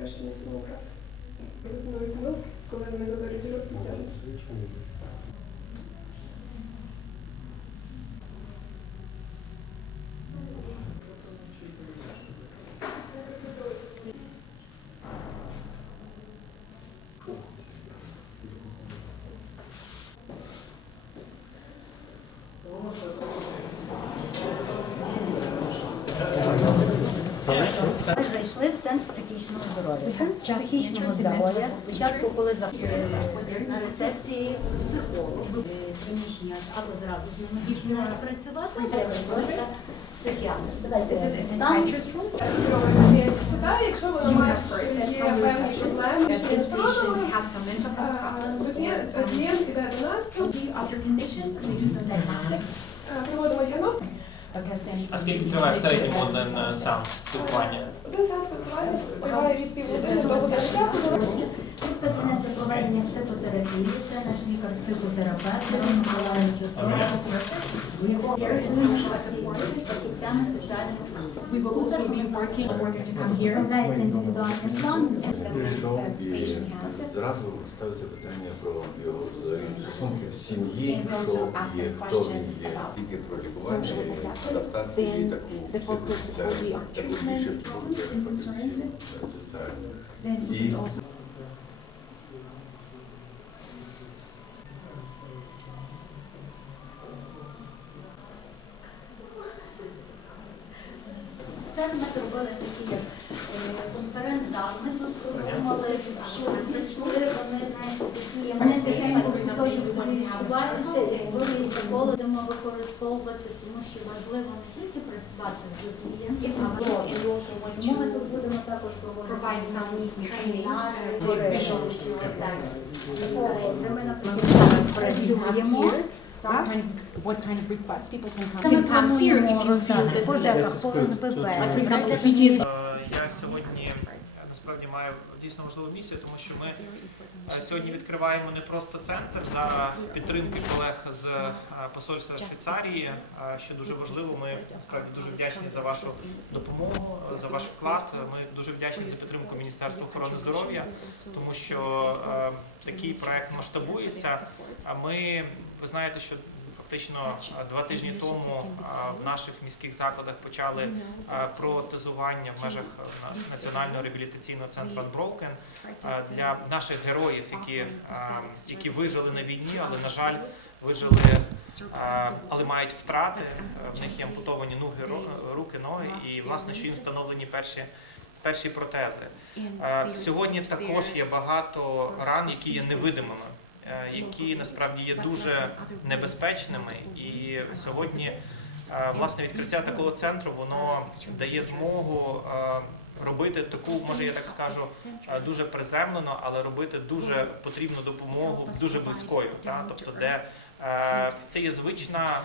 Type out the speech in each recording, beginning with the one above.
покращення самоправ. Нові помилки, коли вони зазорюють руки, Ми зайшли в центр психічного здоров'я. Центр психічного здоров'я. Спочатку, коли за- е, на рецепції психолог, приміщення або зразу з ними починають працювати, або просто психіатр. Давайте стан. Сюди, якщо воно має є певні проблеми, that this patient has some mental health problems or Пацієнт іде до нас, тут condition, we do some diagnostics. е, проводимо діагностику. А скільки триває в середньому один е, сеанс спілкування? Один сеанс спілкування триває від півгодини до години часу. Тут кабінет для проведення психотерапії. Це наш лікар-психотерапевт Миколаївич у якого працюємо з фахівцями соціальних служб. we will also be working, working to come here. Складається індивідуальний план. Прийшов і patient has. зразу ставиться питання про його взагалі стосунки в сім'ї, And we що also ask є, them хто він questions є, about тільки про лікування social і adaptation, адаптацію і then таку the focus will be on таку treatment, більше problems and concerns. соціальну. Then we І Це ми зробили такі як е, конференц-зал. Ми тут думали, що ці школи, вони знаєте, такі є. Вони тихенько точок собі відсуваються і створюється коло, використовувати, тому що важливо не тільки працювати з людьми, It's а a goal, and we also want Тому ми тут будемо також проводити семінари, де ми, наприклад, працюємо. What Так? kind, what kind of requests people can come, Це ми can come here if плануємо you feel this по is ЖЕКах, по ОСББ. Like, for example, Це PTSD. Е, Я сьогодні е, насправді маю дійсно важливу місію, тому що ми е, сьогодні відкриваємо не просто центр за підтримки колег з е, посольства Швейцарії, е, що дуже важливо. Ми насправді дуже вдячні за вашу допомогу, е, за ваш вклад. Ми дуже вдячні за підтримку Міністерства охорони здоров'я, тому що е, такий проект масштабується. А ми, ви знаєте, що фактично два тижні тому в наших міських закладах почали е, про тезування в межах на- національного реабілітаційного центру Unbroken для наших героїв, які, які вижили на війні, але на жаль вижили, але мають втрати. В них є ампутовані ноги, руки, ноги, і власне, що їм встановлені перші. Перші протези. Сьогодні також є багато ран, які є невидимими, які насправді є дуже небезпечними. І сьогодні е, власне відкриття такого центру воно дає змогу е, робити таку, може я так скажу, е, дуже приземлено, але робити дуже потрібну допомогу дуже близькою. Та? Тобто, де е, це є звична.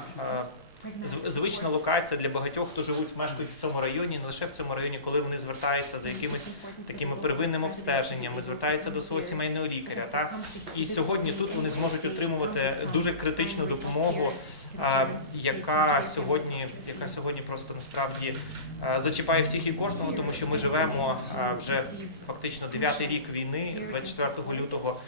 Зв- Звична локація для багатьох, хто живуть, мешкають в цьому районі, не лише в цьому районі, коли вони звертаються за якимись такими первинними обстеженнями, звертаються до свого сімейного лікаря. Так? І сьогодні тут вони зможуть отримувати дуже критичну допомогу, яка сьогодні, яка сьогодні просто насправді зачіпає всіх і кожного, тому що ми живемо вже фактично дев'ятий рік війни з 24 лютого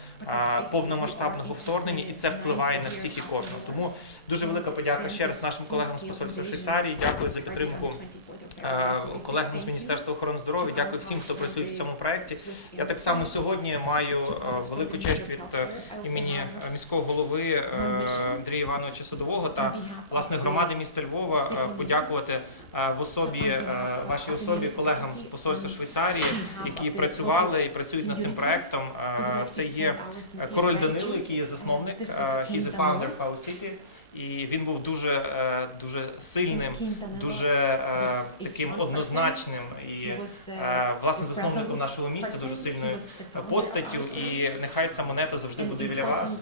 повномасштабного вторгнення, і це впливає на всіх і кожного. Тому дуже велика подяка ще раз нашим колегам з посольства Швейцарії. Дякую за підтримку. Е, Колегам з Міністерства охорони здоров'я, дякую всім, хто працює в цьому проєкті. Я так само сьогодні маю е, велику честь від е, імені міського голови Андрія Івановича Садового та власне громади міста Львова подякувати в особі вашій особі колегам з посольства Швейцарії, які працювали і працюють над цим проектом. Це є король Данило, який є засновник. He's a founder of our city. І він був дуже, е, дуже сильним, дуже е, таким однозначним і е, власне засновником нашого міста, дуже сильною постаттю. І нехай ця монета завжди буде біля вас.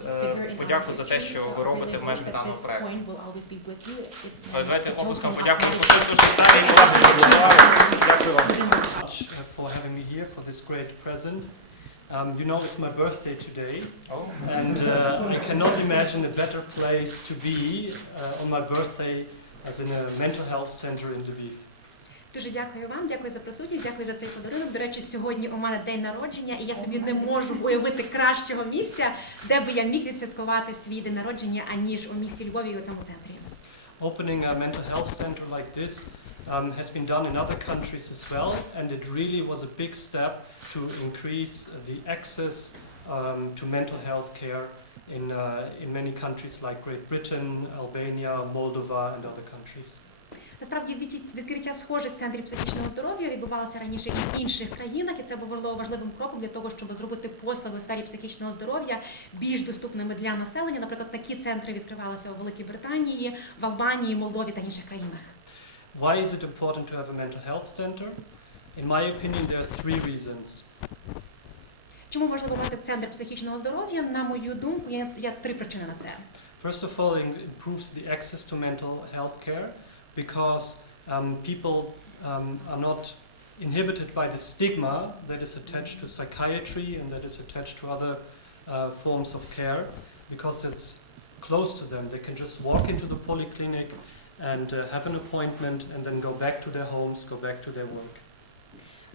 Подяку за те, що ви робите в межах даного проекту. Але Давайте опуском подякуємо Швейцарії. Дякую вам. uh, for having me here for this great present. Um, you know, it's my birthday today, Oh. and uh, I cannot imagine a better place to be uh, on my birthday as in a mental health center in Lviv. Дуже дякую вам, дякую за присутність, дякую за цей подарунок. До речі, сьогодні у мене день народження, і я собі не можу уявити кращого місця, де би я міг відсвяткувати свій день народження, аніж у місті Львові і у цьому центрі. Opening a mental health center like this um, has been done in other countries as well, and it really was a big step to increase the access um, to mental health care in, uh, in many countries like Great Britain, Albania, Moldova, and other countries. Насправді від- відкриття схожих центрів психічного здоров'я відбувалося раніше і в інших країнах, і це було важливим кроком для того, щоб зробити послуги у сфері психічного здоров'я більш доступними для населення. Наприклад, такі центри відкривалися у Великій Британії, в Албанії, Молдові та інших країнах. Why is it important to have a mental health center? In my opinion, there are three reasons. Чому важливо мати центр психічного здоров'я? На мою думку, є, є три причини на це. First of all, it improves the access to mental health care because um, people um, are not inhibited by the stigma that is attached to psychiatry and that is attached to other uh, forms of care because it's close to them. They can just walk into the polyclinic and uh, have an appointment and then go back to their homes, go back to their work.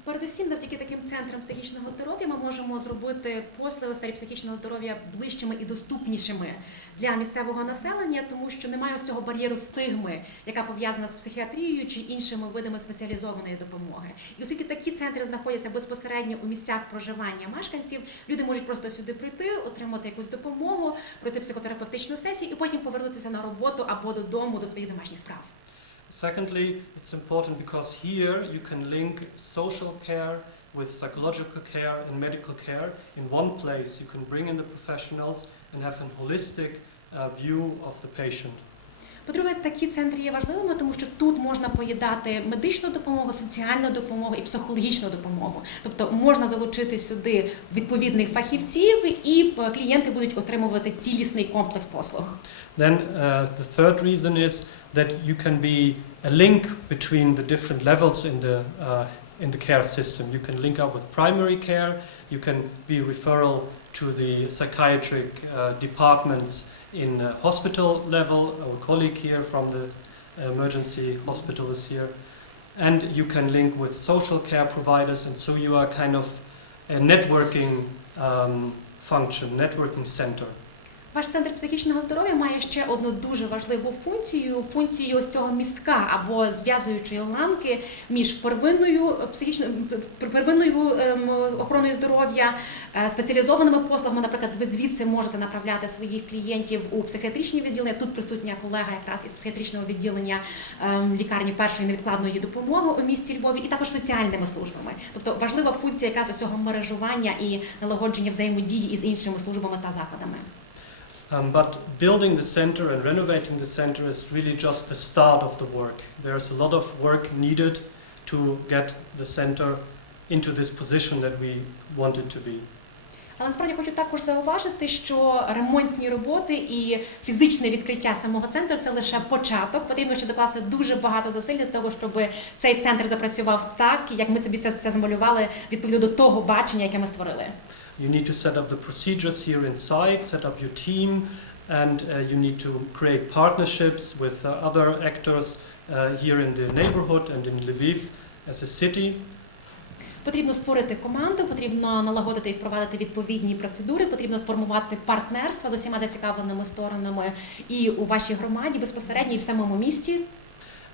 Передусім, завдяки таким центрам психічного здоров'я ми можемо зробити послуги у сфері психічного здоров'я ближчими і доступнішими для місцевого населення, тому що немає цього бар'єру стигми, яка пов'язана з психіатрією чи іншими видами спеціалізованої допомоги. І оскільки такі центри знаходяться безпосередньо у місцях проживання мешканців, люди можуть просто сюди прийти, отримати якусь допомогу, пройти психотерапевтичну сесію і потім повернутися на роботу або додому до своїх домашніх справ. Secondly, it's important because here you can link social care with psychological care and medical care in one place. You can bring in the professionals and have a holistic uh, view of the patient. По-друге, такі центри є важливими, тому що тут можна поєднати медичну допомогу, соціальну допомогу і психологічну допомогу. Тобто можна залучити сюди відповідних фахівців, і е, клієнти будуть отримувати цілісний комплекс послуг. Then uh, the third reason is that you can be a link between the different levels in the uh, in the care system. You can link up with primary care. You can be referral to the psychiatric uh, departments in uh, hospital level. Our colleague here from the emergency hospital is here, and you can link with social care providers. And so you are kind of a networking um, function, networking center. Ваш центр психічного здоров'я має ще одну дуже важливу функцію функцію ось цього містка або зв'язуючої ланки між первинною психічною первинною ем, охороною здоров'я, е, спеціалізованими послугами. Наприклад, ви звідси можете направляти своїх клієнтів у психіатричні відділення. Тут присутня колега якраз із психіатричного відділення ем, лікарні першої невідкладної допомоги у місті Львові, і також соціальними службами. Тобто важлива функція якраз цього мережування і налагодження взаємодії із іншими службами та закладами. Um, but building the center and renovating the center is really just the start of the work. There's a lot of work needed to get the center into this position that we want it to be. Але насправді хочу також зауважити, що ремонтні роботи і фізичне відкриття самого центру це лише початок. Потрібно ще докласти дуже багато зусиль для того, щоб цей центр запрацював так, як ми собі це, це змалювали відповідно до того бачення, яке ми створили. You need to set up the procedures here inside, set up your team, and uh, you need to create partnerships with uh, other actors uh, here in the neighborhood and in Lviv as a city. Потрібно створити команду, потрібно налагодити і впровадити відповідні процедури, потрібно сформувати партнерства з усіма зацікавленими сторонами і у вашій громаді безпосередньо і в самому місті.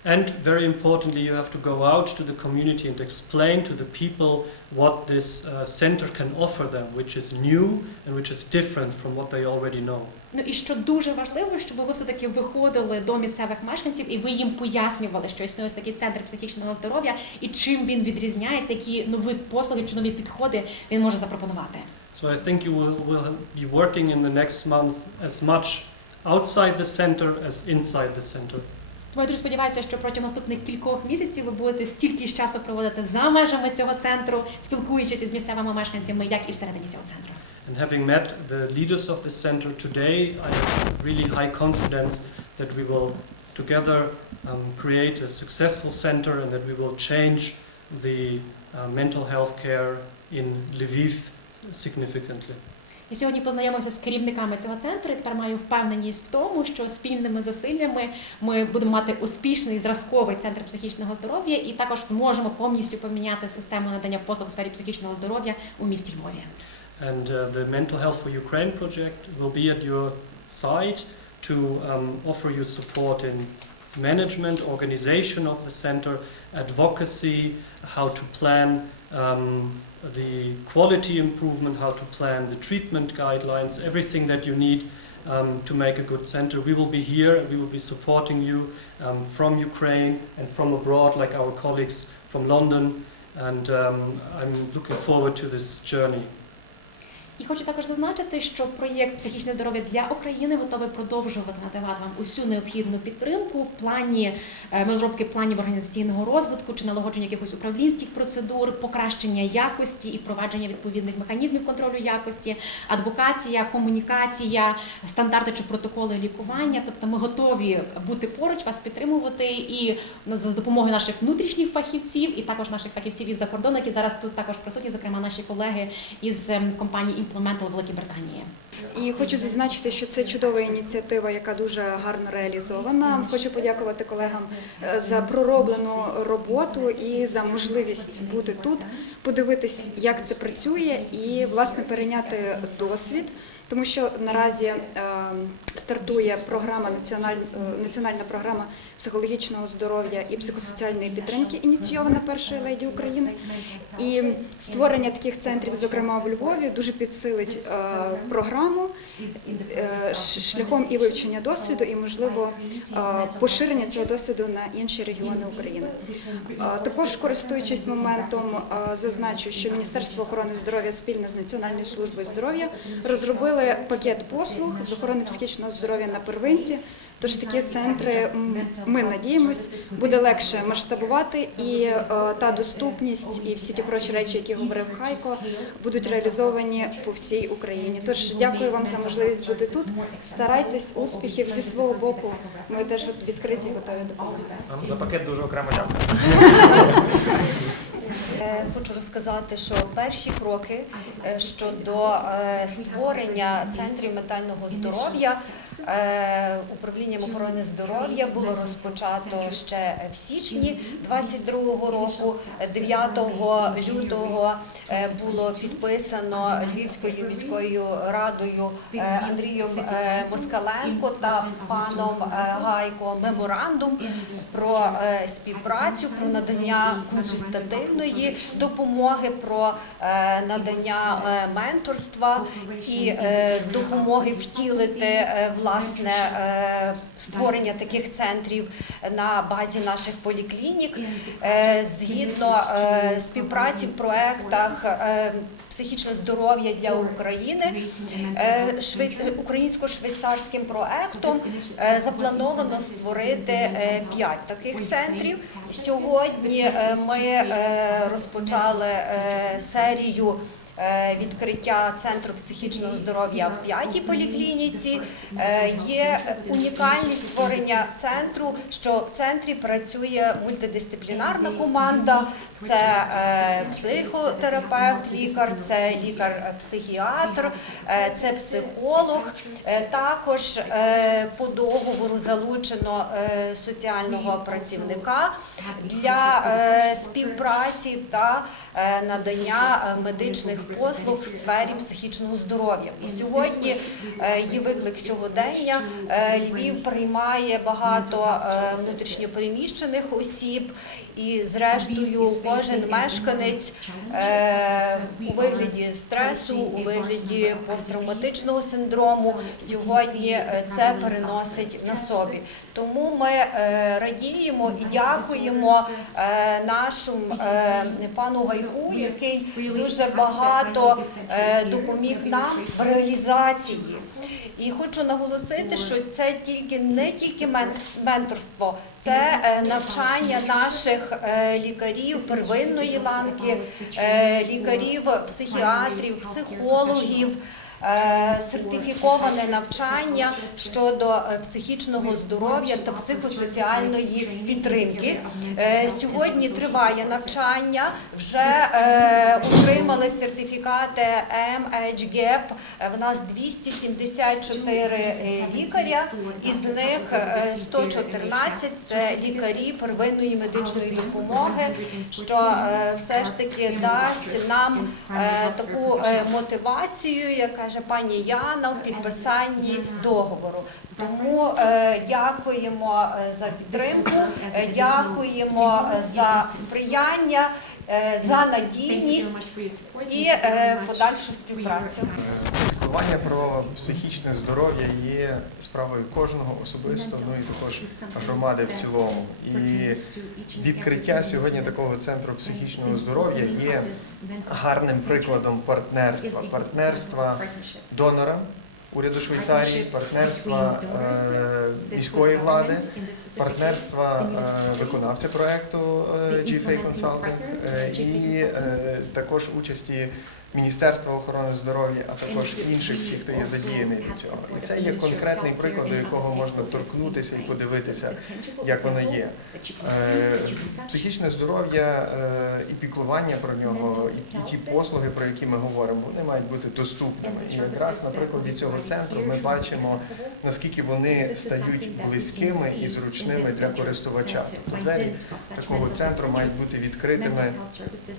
And very importantly, you have to go out to the community and explain to the people what this uh, center can offer them, which is new and which is different from what they already know. Ну і що дуже важливо, щоб ви все-таки виходили до місцевих мешканців і ви їм пояснювали, що існує ось такий центр психічного здоров'я і чим він відрізняється, які нові послуги чи нові підходи він може запропонувати. So I think you will, will be working in the next month as much outside the center as inside the center. Тому я дуже сподіваюся, що протягом наступних кількох місяців ви будете стільки ж часу проводити за межами цього центру, спілкуючись із місцевими мешканцями, як і всередині цього центру. And having met the leaders of the center today, I have really high confidence that we will together um, create a successful center and that we will change the uh, mental health care in Lviv significantly. Я сьогодні познайомився з керівниками цього центру і тепер маю впевненість в тому, що спільними зусиллями ми будемо мати успішний зразковий центр психічного здоров'я і також зможемо повністю поміняти систему надання послуг у сфері психічного здоров'я у місті Львові. And uh, the Mental Health for Ukraine project will be at your side to um, offer you support in management, organization of the center, advocacy, how to plan um, the quality improvement, how to plan the treatment guidelines, everything that you need um, to make a good center. We will be here, we will be supporting you um, from Ukraine and from abroad, like our colleagues from London. And um, I'm looking forward to this journey. І хочу також зазначити, що проєкт психічне здоров'я для України готовий продовжувати надавати вам усю необхідну підтримку в плані е, розробки планів організаційного розвитку чи налагодження якихось управлінських процедур, покращення якості і впровадження відповідних механізмів контролю якості, адвокація, комунікація, стандарти чи протоколи лікування. Тобто ми готові бути поруч, вас підтримувати і за допомогою наших внутрішніх фахівців, і також наших фахівців із-за кордону, які зараз тут також присутні, зокрема наші колеги із ем, компанії в Великій Британії. І хочу зазначити, що це чудова ініціатива, яка дуже гарно реалізована. Хочу подякувати колегам е, за пророблену роботу і за можливість бути тут, подивитись, як це працює, і власне перейняти досвід. Тому що наразі е, стартує програма е, національна програма психологічного здоров'я і психосоціальної підтримки, ініційована першою леді України. І створення таких центрів, зокрема в Львові, дуже підсилить е, програму шляхом і вивчення досвіду, і можливо поширення цього досвіду на інші регіони України. Також користуючись моментом, зазначу, що Міністерство охорони здоров'я спільно з Національною службою здоров'я розробили пакет послуг з охорони психічного здоров'я на первинці. Тож такі центри ми надіємось буде легше масштабувати, і е, та доступність, і всі ті хороші речі, які говорив Хайко, будуть реалізовані по всій Україні. Тож дякую вам за можливість бути тут. Старайтесь успіхів зі свого боку. Ми теж відкриті готові допомагати. За пакет дуже окремо дякую. Е, Хочу розказати, що перші кроки е, щодо е, створення центрів ментального здоров'я управлінням охорони здоров'я було розпочато ще в січні 22-го року. 9 лютого е, було підписано Львівською міською радою е, Андрієм е, Москаленко та паном е, Гайко. Меморандум про е, співпрацю, про надання консультативної допомоги, про е, надання е, менторства і е, допомоги втілити е, власне е, створення таких центрів на базі наших поліклінік. Е, згідно е, співпраці в проектах. Психічне здоров'я для України українсько-швейцарським проектом заплановано створити п'ять таких центрів. Сьогодні ми розпочали серію. Е, Відкриття центру психічного здоров'я в п'ятій поліклініці Е, є унікальність створення центру, що в центрі працює мультидисциплінарна команда. Це е, психотерапевт, лікар, це лікар-психіатр, е, це психолог. Е, Також по договору залучено соціального працівника для співпраці та надання медичних послуг в сфері психічного здоров'я. Бо сьогодні є виклик сьогодення. Львів приймає багато внутрішньопереміщених осіб, і зрештою кожен мешканець е, у вигляді стресу, у вигляді посттравматичного синдрому сьогодні е, це переносить на собі. Тому ми е, радіємо і дякуємо е, нашому е, пану Гайку, який дуже багато е, допоміг нам в реалізації І хочу наголосити, що це тільки не тільки менторство, це е, навчання наших е, лікарів первинної ланки, е, лікарів, психіатрів, психологів. Е, Сертифіковане навчання щодо е, психічного здоров'я та психосоціальної підтримки. Е, Сьогодні триває навчання. Вже отримали сертифікати MHGAP. В нас 274 е, лікаря, із них е, 114 – це лікарі первинної медичної допомоги, що все ж таки дасть нам таку мотивацію, як каже пані Яна, в підписанні договору. Тому е, дякуємо е, за підтримку, е, дякуємо е, за сприяння, е, за надійність і е, подальшу співпрацю. Піклування про психічне здоров'я є справою кожного особисто, ну і також громади в цілому. І відкриття сьогодні такого центру психічного здоров'я є гарним прикладом партнерства, партнерства донора. Уряду Швейцарії, партнерства е, міської влади, партнерства е, виконавця проекту е, GFA Consulting е, і е, також участі Міністерства охорони здоров'я, а також інших всіх, хто є задіяний до цього. І це є конкретний приклад, до якого можна торкнутися і подивитися, як воно є. Е, Психічне здоров'я е, і піклування про нього, і, ті послуги, про які ми говоримо, вони мають бути доступними. І якраз на прикладі цього центру ми бачимо, наскільки вони стають близькими і зручними для користувача. Тобто двері такого центру мають бути відкритими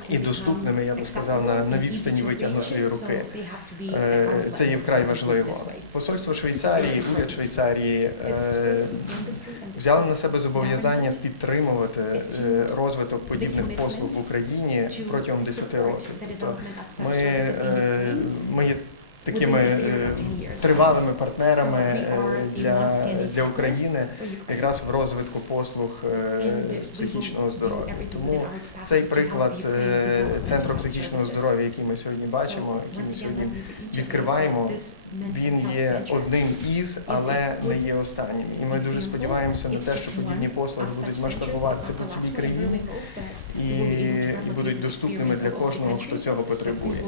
і доступними, я би сказав, на, на відстані витягнути руки. Е, Це є вкрай важливо. Посольство Швейцарії, уряд Швейцарії е, взяли на себе зобов'язання підтримувати е, розвиток подібних послуг в Україні протягом 10 років. Тобто ми, ми є такими е, тривалими партнерами е, для, для України якраз в розвитку послуг е, з психічного здоров'я. Тому цей приклад центру психічного здоров'я, який ми сьогодні бачимо, який ми сьогодні відкриваємо, він є одним із, але не є останнім. І ми дуже сподіваємося на те, що подібні послуги будуть масштабуватися по цілій країні і будуть доступними для кожного, хто цього потребує.